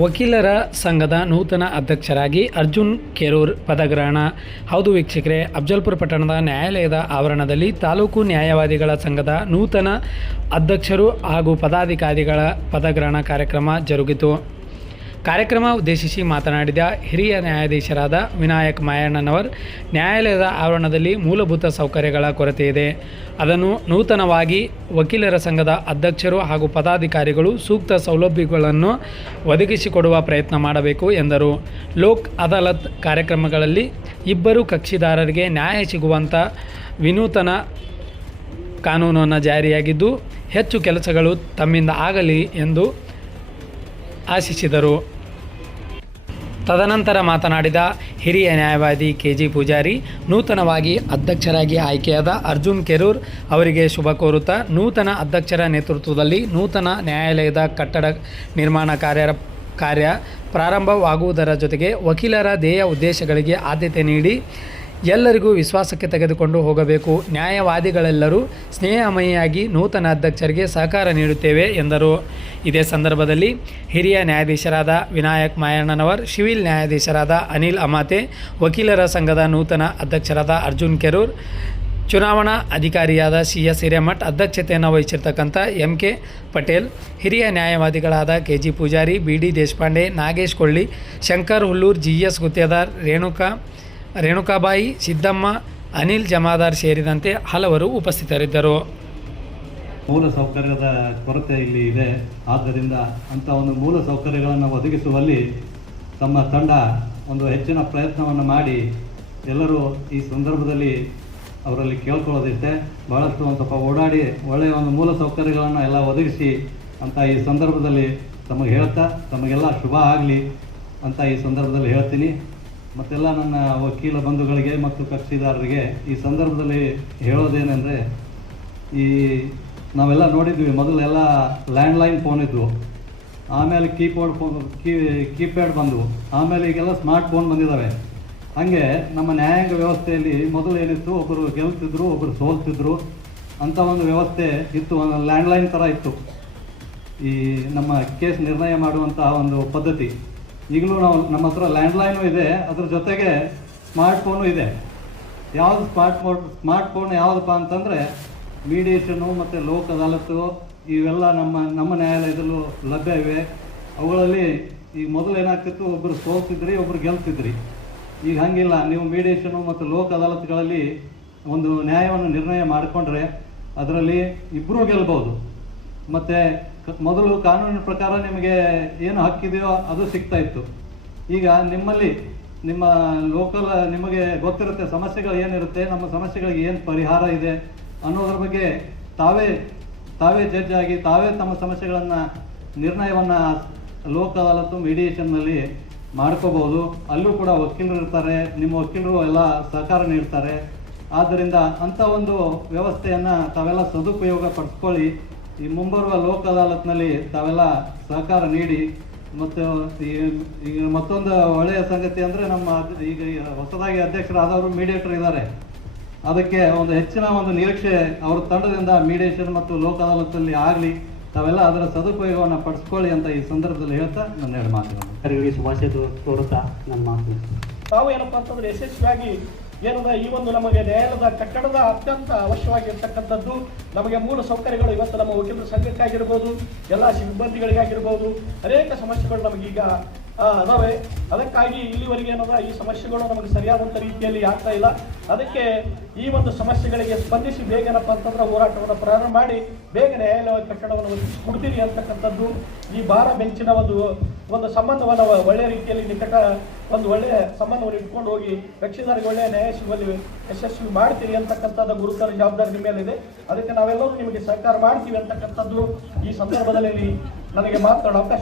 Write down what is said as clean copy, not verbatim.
ವಕೀಲರ ಸಂಘದ ನೂತನ ಅಧ್ಯಕ್ಷರಾಗಿ ಅರ್ಜುನ್ ಕೆರೂರ್ ಪದಗ್ರಹಣ. ಹೌದು ವೀಕ್ಷಕರೇ, ಅಫಜಲ್ಪುರ ಪಟ್ಟಣದ ನ್ಯಾಯಾಲಯದ ಆವರಣದಲ್ಲಿ ತಾಲೂಕು ನ್ಯಾಯವಾದಿಗಳ ಸಂಘದ ನೂತನ ಅಧ್ಯಕ್ಷರು ಹಾಗೂ ಪದಾಧಿಕಾರಿಗಳ ಪದಗ್ರಹಣ ಕಾರ್ಯಕ್ರಮ ಜರುಗಿತು. ಕಾರ್ಯಕ್ರಮ ಉದ್ದೇಶಿಸಿ ಮಾತನಾಡಿದ ಹಿರಿಯ ನ್ಯಾಯಾಧೀಶರಾದ ವಿನಾಯಕ್ ಮಾಯಣ್ಣನವರ್, ನ್ಯಾಯಾಲಯದ ಆವರಣದಲ್ಲಿ ಮೂಲಭೂತ ಸೌಕರ್ಯಗಳ ಕೊರತೆ ಇದೆ. ಅದನ್ನು ನೂತನವಾಗಿ ವಕೀಲರ ಸಂಘದ ಅಧ್ಯಕ್ಷರು ಹಾಗೂ ಪದಾಧಿಕಾರಿಗಳು ಸೂಕ್ತ ಸೌಲಭ್ಯಗಳನ್ನು ಒದಗಿಸಿಕೊಡುವ ಪ್ರಯತ್ನ ಮಾಡಬೇಕು ಎಂದರು. ಲೋಕ್ ಅದಾಲತ್ ಕಾರ್ಯಕ್ರಮಗಳಲ್ಲಿ ಇಬ್ಬರು ಕಕ್ಷಿದಾರರಿಗೆ ನ್ಯಾಯ ಸಿಗುವಂಥ ವಿನೂತನ ಕಾನೂನನ್ನು ಜಾರಿಯಾಗಿದ್ದು, ಹೆಚ್ಚು ಕೆಲಸಗಳು ತಮ್ಮಿಂದ ಆಗಲಿ ಎಂದು ಆಶಿಸಿದರು. ತದನಂತರ ಮಾತನಾಡಿದ ಹಿರಿಯ ನ್ಯಾಯವಾದಿ ಕೆಜಿ ಪೂಜಾರಿ, ನೂತನವಾಗಿ ಅಧ್ಯಕ್ಷರಾಗಿ ಆಯ್ಕೆಯಾದ ಅರ್ಜುನ್ ಕೆರೂರ್ ಅವರಿಗೆ ಶುಭ ಕೋರುತ್ತಾ, ನೂತನ ಅಧ್ಯಕ್ಷರ ನೇತೃತ್ವದಲ್ಲಿ ನೂತನ ನ್ಯಾಯಾಲಯದ ಕಟ್ಟಡ ನಿರ್ಮಾಣ ಕಾರ್ಯ ಪ್ರಾರಂಭವಾಗುವುದರ ಜೊತೆಗೆ ವಕೀಲರ ಧ್ಯೇಯ ಉದ್ದೇಶಗಳಿಗೆ ಆದ್ಯತೆ ನೀಡಿ ಎಲ್ಲರಿಗೂ ವಿಶ್ವಾಸಕ್ಕೆ ತೆಗೆದುಕೊಂಡು ಹೋಗಬೇಕು. ನ್ಯಾಯವಾದಿಗಳೆಲ್ಲರೂ ಸ್ನೇಹಮಯಿಯಾಗಿ ನೂತನ ಅಧ್ಯಕ್ಷರಿಗೆ ಸಹಕಾರ ನೀಡುತ್ತೇವೆ ಎಂದರು. ಇದೇ ಸಂದರ್ಭದಲ್ಲಿ ಹಿರಿಯ ನ್ಯಾಯಾಧೀಶರಾದ ವಿನಾಯಕ್ ಮಾಯಣ್ಣನವರ್, ಸಿವಿಲ್ ನ್ಯಾಯಾಧೀಶರಾದ ಅನಿಲ್ ಅಮಾತೆ, ವಕೀಲರ ಸಂಘದ ನೂತನ ಅಧ್ಯಕ್ಷರಾದ ಅರ್ಜುನ್ ಕೆರೂರ್, ಚುನಾವಣಾ ಅಧಿಕಾರಿಯಾದ CS ಹಿರೇಮಠ್, ಅಧ್ಯಕ್ಷತೆಯನ್ನು ವಹಿಸಿರ್ತಕ್ಕಂಥ MK ಪಟೇಲ್, ಹಿರಿಯ ನ್ಯಾಯವಾದಿಗಳಾದ KG Poojary, BD Deshpande, Nagesh ಕೊಳ್ಳಿ, Shankar Hullur, GS Guttedar, Renukabai, Siddamma, Anil Jamadar ಸೇರಿದಂತೆ ಹಲವರು ಉಪಸ್ಥಿತರಿದ್ದರು. ಮೂಲ ಸೌಕರ್ಯದ ಕೊರತೆ ಇಲ್ಲಿ ಇದೆ. ಆದ್ದರಿಂದ ಅಂಥ ಒಂದು ಮೂಲ ಸೌಕರ್ಯಗಳನ್ನು ಒದಗಿಸುವಲ್ಲಿ ತಮ್ಮ ತಂಡ ಒಂದು ಹೆಚ್ಚಿನ ಪ್ರಯತ್ನವನ್ನು ಮಾಡಿ ಎಲ್ಲರೂ ಈ ಸಂದರ್ಭದಲ್ಲಿ ಅವರಲ್ಲಿ ಕೇಳ್ಕೊಳ್ಳೋದಿರುತ್ತೆ. ಭಾಳಷ್ಟು ಒಂದು ಸ್ವಲ್ಪ ಓಡಾಡಿ ಒಳ್ಳೆಯ ಒಂದು ಮೂಲ ಸೌಕರ್ಯಗಳನ್ನು ಎಲ್ಲ ಒದಗಿಸಿ ಅಂತ ಈ ಸಂದರ್ಭದಲ್ಲಿ ತಮಗೆ ಹೇಳ್ತಾ, ತಮಗೆಲ್ಲ ಶುಭ ಆಗಲಿ ಅಂತ ಈ ಸಂದರ್ಭದಲ್ಲಿ ಹೇಳ್ತೀನಿ. ಮತ್ತೆಲ್ಲ ನನ್ನ ವಕೀಲ ಬಂಧುಗಳಿಗೆ ಮತ್ತು ಕಕ್ಷಿದಾರರಿಗೆ ಈ ಸಂದರ್ಭದಲ್ಲಿ ಹೇಳೋದೇನೆಂದರೆ, ಈ ನಾವೆಲ್ಲ ನೋಡಿದ್ವಿ, ಮೊದಲೆಲ್ಲ ಲ್ಯಾಂಡ್ಲೈನ್ ಫೋನ್ ಇದ್ವು, ಆಮೇಲೆ ಕೀಪ್ಯಾಡ್ ಬಂದವು, ಆಮೇಲೆ ಈಗೆಲ್ಲ ಸ್ಮಾರ್ಟ್ ಫೋನ್ ಬಂದಿದ್ದಾವೆ. ಹಾಗೆ ನಮ್ಮ ನ್ಯಾಯಾಂಗ ವ್ಯವಸ್ಥೆಯಲ್ಲಿ ಮೊದಲು ಏನಿತ್ತು, ಒಬ್ಬರು ಗೆಲ್ತಿದ್ರು, ಒಬ್ಬರು ಸೋಲ್ತಿದ್ರು ಅಂಥ ಒಂದು ವ್ಯವಸ್ಥೆ ಇತ್ತು. ಒಂದು ಲ್ಯಾಂಡ್ಲೈನ್ ಥರ ಇತ್ತು ಈ ನಮ್ಮ ಕೇಸ್ ನಿರ್ಣಯ ಮಾಡುವಂತಹ ಒಂದು ಪದ್ಧತಿ. ಈಗಲೂ ನಮ್ಮ ಹತ್ರ ಲ್ಯಾಂಡ್ಲೈನು ಇದೆ, ಅದ್ರ ಜೊತೆಗೆ ಸ್ಮಾರ್ಟ್ಫೋನು ಇದೆ. ಯಾವುದು ಸ್ಮಾರ್ಟ್ಫೋನ್ ಯಾವುದಪ್ಪ ಅಂತಂದರೆ ಮೀಡಿಯೇಷನು ಮತ್ತು ಲೋಕ್ ಅದಾಲತ್ತು ಇವೆಲ್ಲ ನಮ್ಮ ನ್ಯಾಯಾಲಯದಲ್ಲೂ ಲಭ್ಯ ಇವೆ. ಅವುಗಳಲ್ಲಿ ಈಗ ಮೊದಲು ಏನಾಗ್ತಿತ್ತು, ಒಬ್ಬರು ಸೋಲ್ತಿದ್ರಿ, ಒಬ್ಬರು ಗೆಲ್ತಿದ್ರಿ. ಈಗ ಹಾಗಿಲ್ಲ, ನೀವು ಮೀಡಿಯೇಷನು ಮತ್ತು ಲೋಕ್ ಅದಾಲತ್ಗಳಲ್ಲಿ ಒಂದು ನ್ಯಾಯವನ್ನು ನಿರ್ಣಯ ಮಾಡಿಕೊಂಡ್ರೆ ಅದರಲ್ಲಿ ಇಬ್ಬರೂ ಗೆಲ್ಬೋದು. ಮತ್ತು ಮೊದಲು ಕಾನೂನಿನ ಪ್ರಕಾರ ನಿಮಗೆ ಏನು ಹಕ್ಕಿದೆಯೋ ಅದು ಸಿಗ್ತಾ ಇತ್ತು. ಈಗ ನಿಮ್ಮ ಲೋಕಲ್ ನಿಮಗೆ ಗೊತ್ತಿರುತ್ತೆ ಸಮಸ್ಯೆಗಳು ಏನಿರುತ್ತೆ, ನಮ್ಮ ಸಮಸ್ಯೆಗಳಿಗೆ ಏನು ಪರಿಹಾರ ಇದೆ ಅನ್ನೋದ್ರ ಬಗ್ಗೆ ತಾವೇ ಜಡ್ಜ್ ಆಗಿ ತಾವೇ ತಮ್ಮ ಸಮಸ್ಯೆಗಳನ್ನು ನಿರ್ಣಯವನ್ನು ಲೋಕ್ ಅದಾಲತ್ತು ಮೀಡಿಯೇಷನ್ನಲ್ಲಿ ಮಾಡ್ಕೋಬೋದು. ಅಲ್ಲೂ ಕೂಡ ವಕೀಲರು ಇರ್ತಾರೆ, ನಿಮ್ಮ ವಕೀಲರು ಎಲ್ಲ ಸಹಕಾರ ನೀಡ್ತಾರೆ. ಆದ್ದರಿಂದ ಅಂಥ ಒಂದು ವ್ಯವಸ್ಥೆಯನ್ನು ತಾವೆಲ್ಲ ಸದುಪಯೋಗ ಪಡಿಸ್ಕೊಳ್ಳಿ. ಈ ಮುಂಬರುವ ಲೋಕ್ ಅದಾಲತ್ನಲ್ಲಿ ತಾವೆಲ್ಲ ಸಹಕಾರ ನೀಡಿ. ಮತ್ತು ಈಗ ಮತ್ತೊಂದು ಒಳ್ಳೆಯ ಸಂಗತಿ ಅಂದರೆ, ನಮ್ಮ ಈಗ ಹೊಸದಾಗಿ ಅಧ್ಯಕ್ಷರಾದವರು ಮೀಡಿಯೇಟರ್ ಇದ್ದಾರೆ. ಅದಕ್ಕೆ ಒಂದು ಹೆಚ್ಚಿನ ಒಂದು ನಿರೀಕ್ಷೆ ಅವರ ತಂಡದಿಂದ ಮೀಡಿಯೇಷನ್ ಮತ್ತು ಲೋಕ್ ಅದಾಲತ್ತಲ್ಲಿ ಆಗಲಿ. ತಾವೆಲ್ಲ ಅದರ ಸದುಪಯೋಗವನ್ನು ಪಡಿಸ್ಕೊಳ್ಳಿ ಅಂತ ಈ ಸಂದರ್ಭದಲ್ಲಿ ಹೇಳ್ತಾ ನನ್ನ ಎರಡು ಮಾತುಗಳು ಶುಭಾಶಯ ತೋರುತ್ತಾ ನನ್ನ ಮಾತು. ತಾವು ಏನಪ್ಪ ಅಂತಂದ್ರೆ ಯಶಸ್ವಿಯಾಗಿ ಏನಂದ ಈ ಒಂದು ನಮಗೆ ನ್ಯಾಯಾಲಯದ ಕಟ್ಟಡದ ಅತ್ಯಂತ ಅವಶ್ಯವಾಗಿರ್ತಕ್ಕಂಥದ್ದು ನಮಗೆ ಮೂಲ ಸೌಕರ್ಯಗಳು ಇವತ್ತು ನಮ್ಮ ವಕೀಲರ ಸಂಘಕ್ಕಾಗಿರ್ಬೋದು, ಎಲ್ಲ ಸಿಬ್ಬಂದಿಗಳಿಗಾಗಿರ್ಬೋದು, ಅನೇಕ ಸಮಸ್ಯೆಗಳು ನಮಗೀಗ ಅದಾವೆ. ಅದಕ್ಕಾಗಿ ಇಲ್ಲಿವರೆಗೆ ಏನದ ಈ ಸಮಸ್ಯೆಗಳು ನಮಗೆ ಸರಿಯಾದಂಥ ರೀತಿಯಲ್ಲಿ ಆಗ್ತಾ ಇಲ್ಲ. ಅದಕ್ಕೆ ಈ ಒಂದು ಸಮಸ್ಯೆಗಳಿಗೆ ಸ್ಪಂದಿಸಿ ಬೇಗ ಏನಪ್ಪ ಅಂತಂದ್ರೆ ಹೋರಾಟವನ್ನು ಪ್ರಾರಂಭ ಮಾಡಿ ಬೇಗ ನ್ಯಾಯಾಲಯ ಕಟ್ಟಡವನ್ನು ಕೊಡ್ತೀರಿ ಅಂತಕ್ಕಂಥದ್ದು, ಈ ಬಾರ ಬೆಂಚಿನ ಒಂದು ಸಂಬಂಧವನ್ನು ಒಳ್ಳೆಯ ರೀತಿಯಲ್ಲಿ ಒಂದು ಒಳ್ಳೆಯ ಸಂಬಂಧವನ್ನು ಇಟ್ಕೊಂಡು ಹೋಗಿ ಕಕ್ಷಿದಾರಿಗೆ ಒಳ್ಳೆಯ ನ್ಯಾಯ ಸಿಗುವಲ್ಲಿ ಯಶಸ್ವಿ ಮಾಡ್ತೀರಿ ಅಂತಕ್ಕಂಥದ್ದು ಗುರುತರ ಜವಾಬ್ದಾರಿ ನಿಮ್ಮ ಮೇಲಿದೆ. ಅದಕ್ಕೆ ನಾವೆಲ್ಲರೂ ನಿಮಗೆ ಸಹಕಾರ ಮಾಡ್ತೀವಿ ಅಂತಕ್ಕಂಥದ್ದು ಈ ಸಂದರ್ಭದಲ್ಲಿ ನನಗೆ ಮಾತನಾಡೋ ಅವಕಾಶ